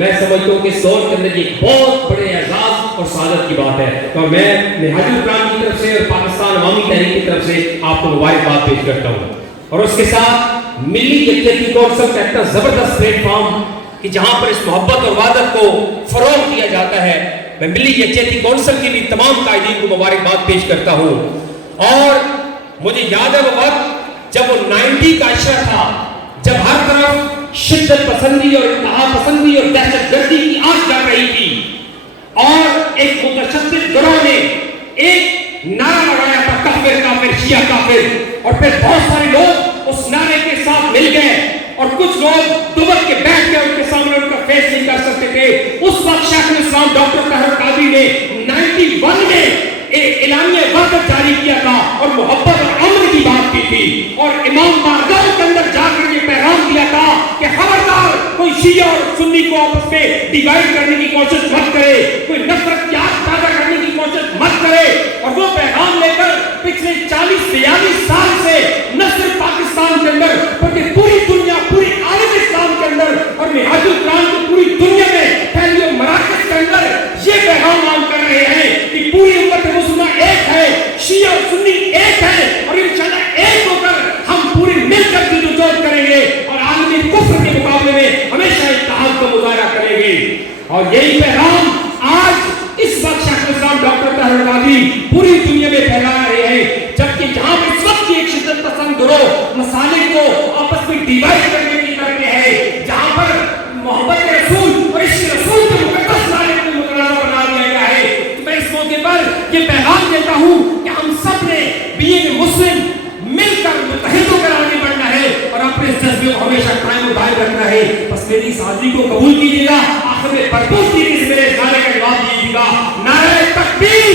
میں سمجھتا ہوں کہ اس دور کے اندر یہ بہت بڑے اعزاز اور سعادت کی بات ہے. تو میں منہاج القرآن کی طرف سے اور پاکستان عوامی تحریک کی طرف سے آپ کو مبارکباد پیش کرتا ہوں. اور اس کے ساتھ ملی یکجہتی کونسل کا اتنا زبردست پلیٹ فارم کہ جہاں پر اس محبت اور وحدت کو فروغ دیا جاتا ہے, میں ملی یکجہتی کونسل کی بھی تمام قائدین کو مبارکباد پیش کرتا ہوں. اور مجھے یاد ہے وہ وقت جب وہ 90 کا عشرہ تھا, جب ہر طرف شدت پسندی اور انتہا پسندی اور دہشت گردی کی آگ جل رہی تھی, اور ایک متشدد گروہ نے ایک نعرہ لگایا تھا کافر کافر شیعہ کافر, اور پھر بہت سارے لوگ اس نعرے کے ساتھ مل گئے اور کچھ لوگ دبک کے بیٹھ گئے, ان کے سامنے ان کا فیس نہیں کر سکتے تھے. اس وقت شیخ الاسلام ڈاکٹر طاہر قادری نے 91 میں ایک اعلامیہ وحدت جاری کیا تھا اور محبت اور امن کی بات کی تھی, اور امام بارگاہ کے اندر جا کر یہ پیغام دیا تھا کہ خبردار کوئی شیعہ اور سنی کو آپس میں ڈیوائڈ کرنے کی کوشش مت کرے, کوئی نفرت کی آگ پیدا کرنے کی کوشش مت کرے. اور وہ پیغام لے کر پچھلے 40-42 سال سے نہ صرف پاکستان کے اندر بلکہ پوری دنیا, پوری عالم اسلام کے اندر اور منہاج القرآن کی پوری دنیا میں پھیلی مراکز کے اندر یہ پیغام عام کر رہے ہیں کہ پوری امت مسلمہ ایک ہے, شیعہ اور سنی ایک ہے, اور انشاءاللہ ایک ہو کر ہم پوری مل کر جدوجہد کریں گے اور عالمی کفر کے مقابلے میں ہمیشہ اتحاد کا مظاہرہ کریں گے. اور یہی پیغام آج اس وقت شیخ الاسلام ڈاکٹر طاہر قادری پوری دنیا میں پھیلا رہے ہیں, جبکہ جہاں اس وقت کی ایک شدت پسند گروہ مسالک کو آپس میں ڈیوائڈ کرنے کی کرتے ہیں, جہاں پر محبت رسول اور عشق رسول کے مقدس نعرے کو مقررہ بنا دیا گیا ہے. تو میں اس موقع پر یہ پیغام دیتا ہوں کہ ہم سب نے بینگ مسلم مل کر متحد ہو کر آگے بڑھنا ہے اور اپنے جذبے کو ہمیشہ قائم و دائم رکھنا ہے. بس میری اس حاضری کو قبول کیجیے گا, آخر میں بھرپور طریقے سے میرے نعرے کا جواب دیجیے گا. نعرہ تکبیر,